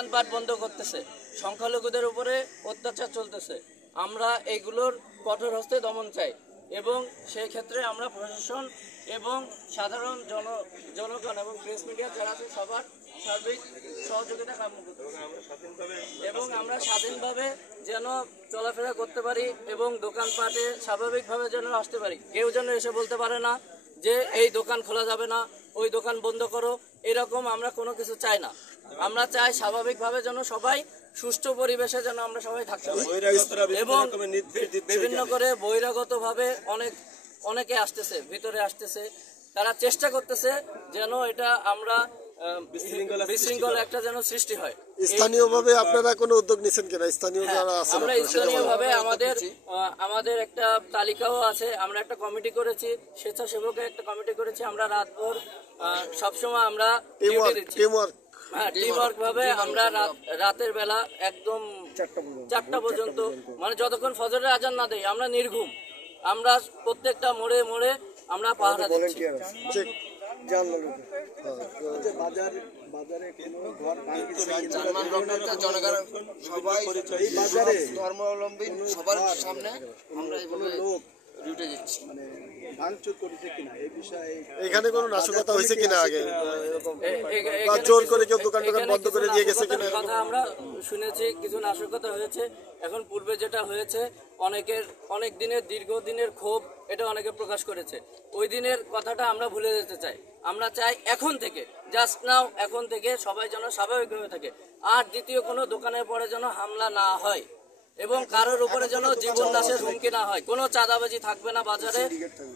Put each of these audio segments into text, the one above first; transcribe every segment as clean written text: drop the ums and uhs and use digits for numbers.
দোকানপাট বন্ধ করতেছে, সংখ্যালঘুদের উপরে অত্যাচার চলতেছে। আমরা এইগুলোর কঠোর হস্তে দমন চাই এবং সেই ক্ষেত্রে আমরা প্রশাসন এবং সাধারণ জনগণ এবং প্রেস মিডিয়া যারা আছে সবার সার্বিক সহযোগিতা কাম্য করতে এবং আমরা স্বাধীনভাবে যেন চলাফেরা করতে পারি এবং দোকানপাটে স্বাভাবিকভাবে যেন আসতে পারি। কেউ যেন এসে বলতে পারে না যে এই দোকান খোলা যাবে না, ওই দোকান বন্ধ করো, এরকম আমরা কোনো কিছু চাই না। আমরা চাই স্বাভাবিকভাবে যেন সবাই সুষ্ঠু পরিবেশে যেন আমরা সবাই থাকতে পারি এবং বিভিন্ন করে বহিরাগতভাবে অনেকে আসতেছে, ভিতরে আসতেছে, তারা চেষ্টা করতেছে যেন এটা আমরা বিশৃঙ্খলা একটা যেন সৃষ্টি হয়। স্থানীয়ভাবে আপনারা কোনো উদ্যোগ নিছেন কিনা? স্থানীয় যারা আছে আমরা স্থানীয়ভাবে আমাদের একটা তালিকাও আছে, আমরা একটা কমিটি করেছি, স্বেচ্ছাসেবকের একটা কমিটি করেছি। আমরা রাতভর সবসময় আমরা টিমওয়ার্ক ভাবে আমরা রাতের বেলা একদম 4টা পর্যন্ত, মানে যতক্ষণ ফজরের আজান না দেয় আমরা নির্ঘুম, আমরা প্রত্যেকটা মোড়ে মোড়ে আমরা পাহারা দিচ্ছি। ধর্মাবলম্বী সবার সামনে আমরা এইভাবে ডিউটি দিচ্ছি। এখানে কোনো নাশকতা হয়েছে কিনা আগে, জোর করে কেউ দোকান বন্ধ করে দিয়ে গেছে কিনা? কথা আমরা শুনেছি কিছু নাশকতা হয়েছে। এখন পূর্বে যেটা হয়েছে অনেক দিনের দীর্ঘদিনের ক্ষোভ এটা অনেকে প্রকাশ করেছে। ওই দিনের কথাটা আমরা ভুলে যেতে চাই। আমরা চাই এখন থেকে জাস্ট নাও এখন থেকে সবাই যেন স্বাভাবিকভাবে থাকে, আর দ্বিতীয় কোনো দোকানের পরে যেন হামলা না হয় এবং কারোর উপরে যেন জীবন নাশের হুমকি না হয়। কোনো চাঁদাবাজি থাকবে না বাজারে,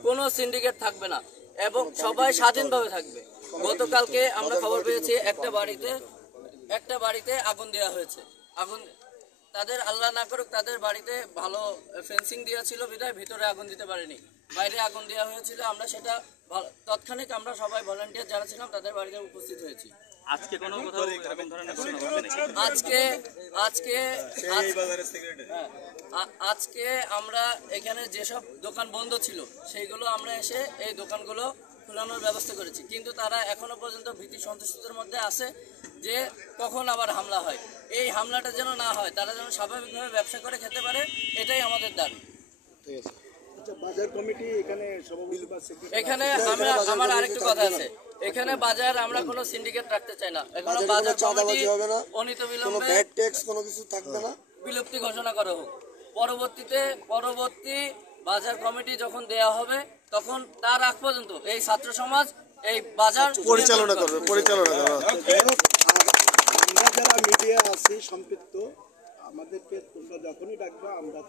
কোনো সিন্ডিকেট থাকবে না এবং সবাই স্বাধীনভাবে থাকবে। গতকালকে আমরা খবর পেয়েছি একটা বাড়িতে আগুন দেওয়া হয়েছে। তাদের আল্লাহ না করুক তাদের বাড়িতে ভালো ফেন্সিং দেওয়া ছিল বিধায় ভিতরে আগুন দিতে পারেনি, বাইরে আগুন দেওয়া হয়েছিল। আমরা সেটা তৎক্ষণিক আমরা সবাই ভলান্টিয়ার যারা ছিলাম তাদের বাড়িতে উপস্থিত হয়েছি। আজকে আমরা এখানে যেসব দোকান বন্ধ ছিল সেইগুলো আমরা এসে এই দোকানগুলো খোলানোর ব্যবস্থা করেছি, কিন্তু তারা এখনো পর্যন্ত ভীতি সন্তুষ্টির মধ্যে আছে যে কখন আবার হামলা হয়। এই হামলাটা যেন না হয়, তারা যেন স্বাভাবিকভাবে ব্যবসা করে খেতে পারে, এটাই আমাদের দাবি। এখানে আমার আরেকটু কথা আছে, এখানে বাজার আমরা কোনো সিন্ডিকেট রাখতে চাই না। এখানে বাজার কমিটি অনিতবিলম্বে বিলুপ্তি ঘোষণা করা হোক। পরবর্তী বাজার কমিটি যখন দেয়া হবে তখন তার আগ পর্যন্ত এই ছাত্র সমাজ এই বাজার পরিচালনা করবে। আমরা যারা মিডিয়া আছি সম্পৃক্ত, আমাদেরকে তোমরা যখনই ডাকবা আমরা